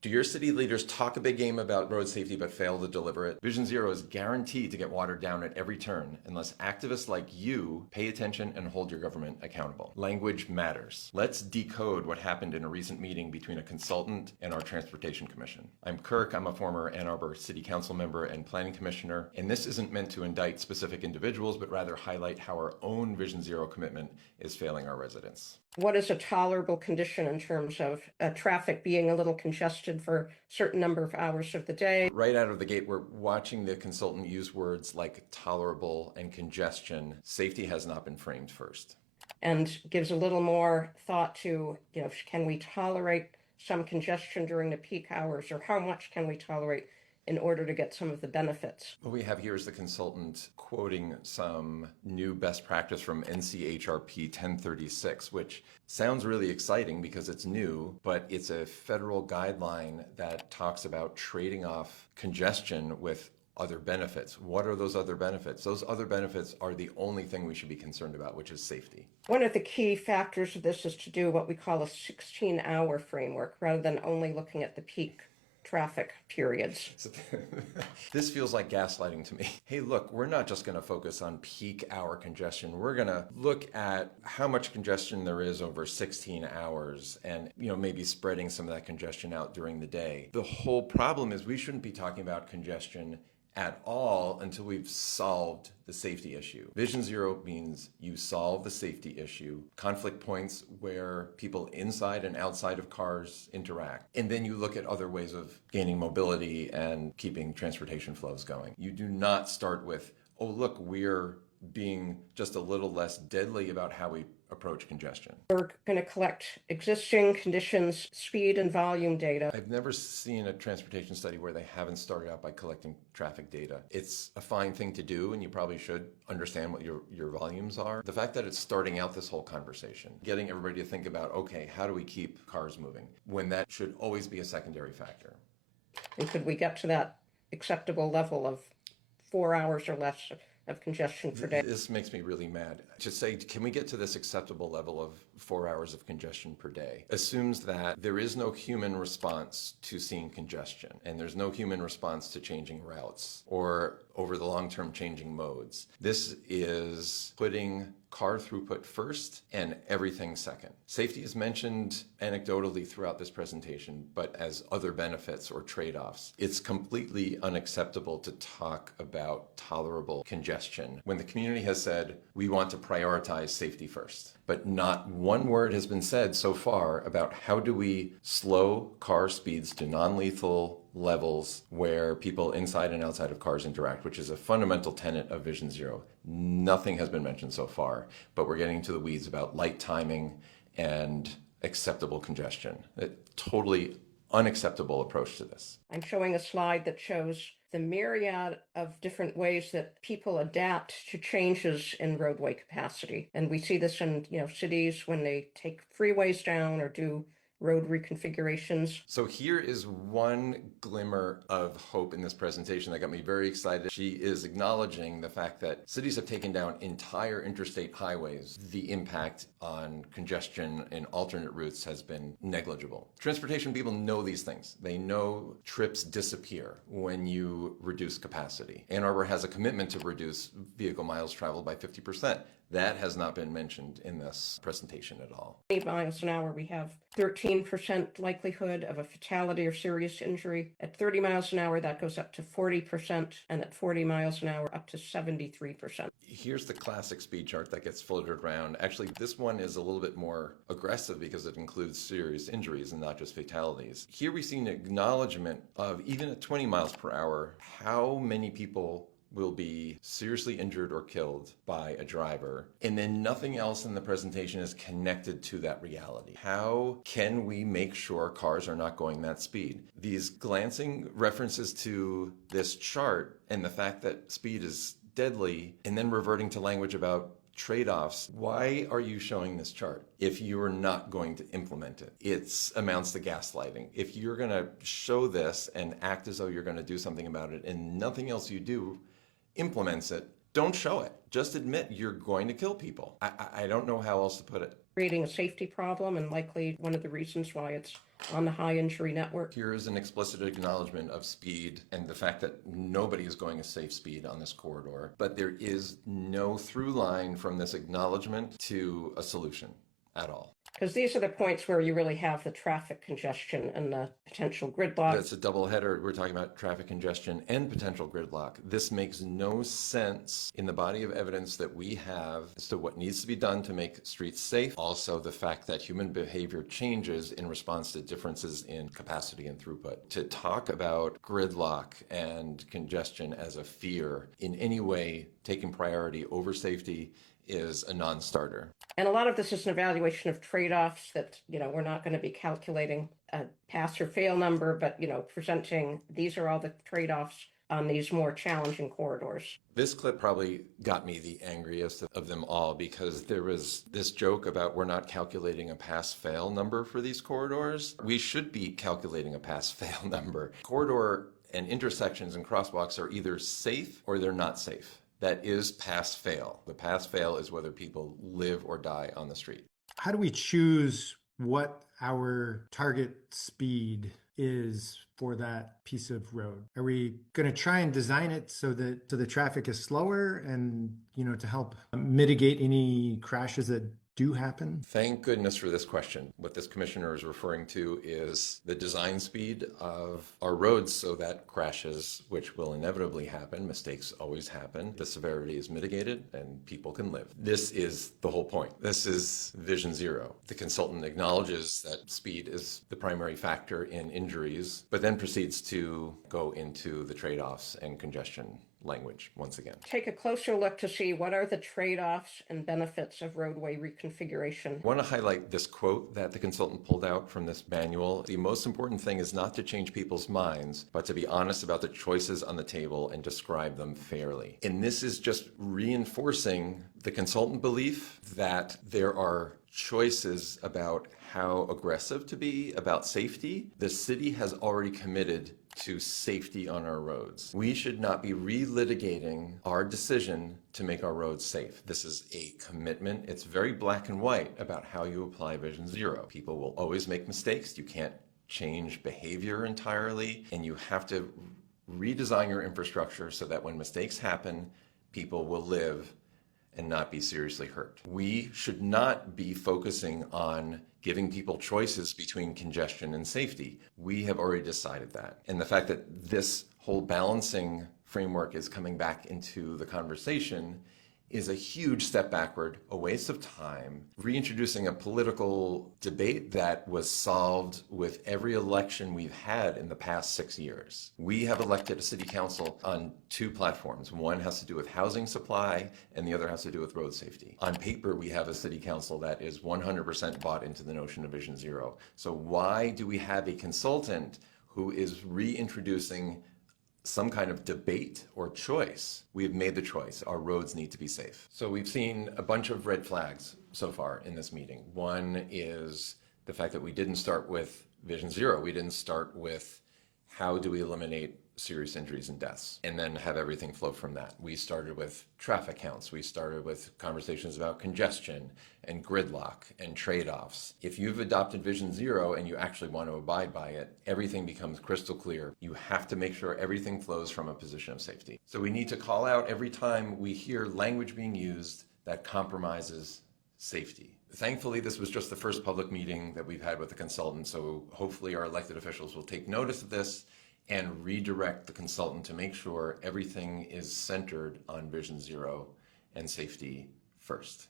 Do your city leaders talk a big game about road safety but fail to deliver it? Vision Zero is guaranteed to get watered down at every turn unless activists like you pay attention and hold your government accountable. Language matters. Let's decode what happened in a recent meeting between a consultant and our Transportation Commission. I'm Kirk. I'm a former Ann Arbor City Council member and Planning Commissioner, and this isn't meant to indict specific individuals, but rather highlight how our own Vision Zero commitment is failing our residents. What is a tolerable condition in terms of traffic being a little congested for a certain number of hours of the day? Right out of the gate, we're watching the consultant use words like tolerable and congestion. Safety has not been framed first. And gives a little more thought to, can we tolerate some congestion during the peak hours, or how much can we tolerate in order to get some of the benefits? What we have here is the consultant quoting some new best practice from NCHRP 1036, which sounds really exciting because it's new, but it's a federal guideline that talks about trading off congestion with other benefits. What are those other benefits? Those other benefits are the only thing we should be concerned about, which is safety. One of the key factors of this is to do what we call a 16-hour framework rather than only looking at the peak traffic periods. This feels like gaslighting to me. Hey, look, we're not just going to focus on peak hour congestion. We're going to look at how much congestion there is over 16 hours and, maybe spreading some of that congestion out during the day. The whole problem is we shouldn't be talking about congestion at all until we've solved the safety issue. Vision Zero means you solve the safety issue, conflict points where people inside and outside of cars interact, and then you look at other ways of gaining mobility and keeping transportation flows going. You do not start with, oh, look, we're being just a little less deadly about how we approach congestion. We're going to collect existing conditions, speed and volume data. I've never seen a transportation study where they haven't started out by collecting traffic data. It's a fine thing to do, and you probably should understand what your volumes are. The fact that it's starting out this whole conversation, getting everybody to think about, okay, how do we keep cars moving, when that should always be a secondary factor. And could we get to that acceptable level of 4 hours or less of congestion per day? This makes me really mad. To say, can we get to this acceptable level of 4 hours of congestion per day, assumes that there is no human response to seeing congestion, and there's no human response to changing routes or over the long term changing modes. This is putting car throughput first and everything second. Safety is mentioned anecdotally throughout this presentation, but as other benefits or trade-offs. It's completely unacceptable to talk about tolerable congestion when the community has said, we want to prioritize safety first. But not one word has been said so far about how do we slow car speeds to non-lethal levels where people inside and outside of cars interact, which is a fundamental tenet of Vision Zero. Nothing has been mentioned so far, but we're getting into the weeds about light timing and acceptable congestion. A totally unacceptable approach to this. I'm showing a slide that shows the myriad of different ways that people adapt to changes in roadway capacity. And we see this in, cities when they take freeways down or do road reconfigurations. So here is one glimmer of hope in this presentation that got me very excited. She is acknowledging the fact that cities have taken down entire interstate highways. The impact on congestion in alternate routes has been negligible. Transportation people know these things. They know trips disappear when you reduce capacity. Ann Arbor has a commitment to reduce vehicle miles traveled by 50%. That has not been mentioned in this presentation at all. 8 miles an hour, we have 13% likelihood of a fatality or serious injury. At 30 miles an hour, that goes up to 40%, and at 40 miles an hour, up to 73%. Here's the classic speed chart that gets floated around. Actually, this one is a little bit more aggressive because it includes serious injuries and not just fatalities. Here we see an acknowledgement of, even at 20 miles per hour, how many people will be seriously injured or killed by a driver. And then nothing else in the presentation is connected to that reality. How can we make sure cars are not going that speed? These glancing references to this chart and the fact that speed is deadly, and then reverting to language about trade-offs. Why are you showing this chart if you are not going to implement it? It amounts to gaslighting. If you're going to show this and act as though you're going to do something about it and nothing else you do implements it, don't show it. Just admit you're going to kill people. I don't know how else to put it. Creating a safety problem, and likely one of the reasons why it's on the high injury network. Here is an explicit acknowledgement of speed and the fact that nobody is going a safe speed on this corridor, but there is no through line from this acknowledgement to a solution at all. Because these are the points where you really have the traffic congestion and the potential gridlock. That's a double header. We're talking about traffic congestion and potential gridlock. This makes no sense in the body of evidence that we have as to what needs to be done to make streets safe. Also, the fact that human behavior changes in response to differences in capacity and throughput. To talk about gridlock and congestion as a fear in any way taking priority over safety is a non-starter. And a lot of this is an evaluation of trade-offs that, we're not going to be calculating a pass or fail number, but, presenting these are all the trade-offs on these more challenging corridors. This clip probably got me the angriest of them all because there was this joke about we're not calculating a pass-fail number for these corridors. We should be calculating a pass-fail number. Corridor and intersections and crosswalks are either safe or they're not safe. That is pass-fail. The pass-fail is whether people live or die on the street. How do we choose what our target speed is for that piece of road? Are we going to try and design it so that the traffic is slower and, to help mitigate any crashes that do happen? Thank goodness for this question. What this commissioner is referring to is the design speed of our roads so that crashes, which will inevitably happen, mistakes always happen, the severity is mitigated and people can live. This is the whole point. This is Vision Zero. The consultant acknowledges that speed is the primary factor in injuries, but then proceeds to go into the trade-offs and congestion language once again. Take a closer look to see what are the trade-offs and benefits of roadway reconfiguration. I want to highlight this quote that the consultant pulled out from this manual. The most important thing is not to change people's minds, but to be honest about the choices on the table and describe them fairly. And this is just reinforcing the consultant belief that there are choices about how aggressive to be about safety. The city has already committed to safety on our roads. We should not be relitigating our decision to make our roads safe. This is a commitment. It's very black and white about how you apply Vision Zero. People will always make mistakes. You can't change behavior entirely, and you have to redesign your infrastructure so that when mistakes happen, people will live and not be seriously hurt. We should not be focusing on giving people choices between congestion and safety. We have already decided that. And the fact that this whole balancing framework is coming back into the conversation is a huge step backward, a waste of time, reintroducing a political debate that was solved with every election we've had in the past 6 years. We have elected a city council on two platforms. One has to do with housing supply, and the other has to do with road safety. On paper, we have a city council that is 100% bought into the notion of Vision Zero. So why do we have a consultant who is reintroducing some kind of debate or choice? We have made the choice. Our roads need to be safe. So we've seen a bunch of red flags so far in this meeting. One is the fact that we didn't start with Vision Zero. We didn't start with how do we eliminate serious injuries and deaths and then have everything flow from that. We started with traffic counts. We started with conversations about congestion and gridlock and trade-offs. If you've adopted Vision Zero and you actually want to abide by it, everything becomes crystal clear. You have to make sure everything flows from a position of safety. So we need to call out every time we hear language being used that compromises safety. Thankfully, this was just the first public meeting that we've had with the consultant, so hopefully our elected officials will take notice of this and redirect the consultant to make sure everything is centered on Vision Zero and safety first.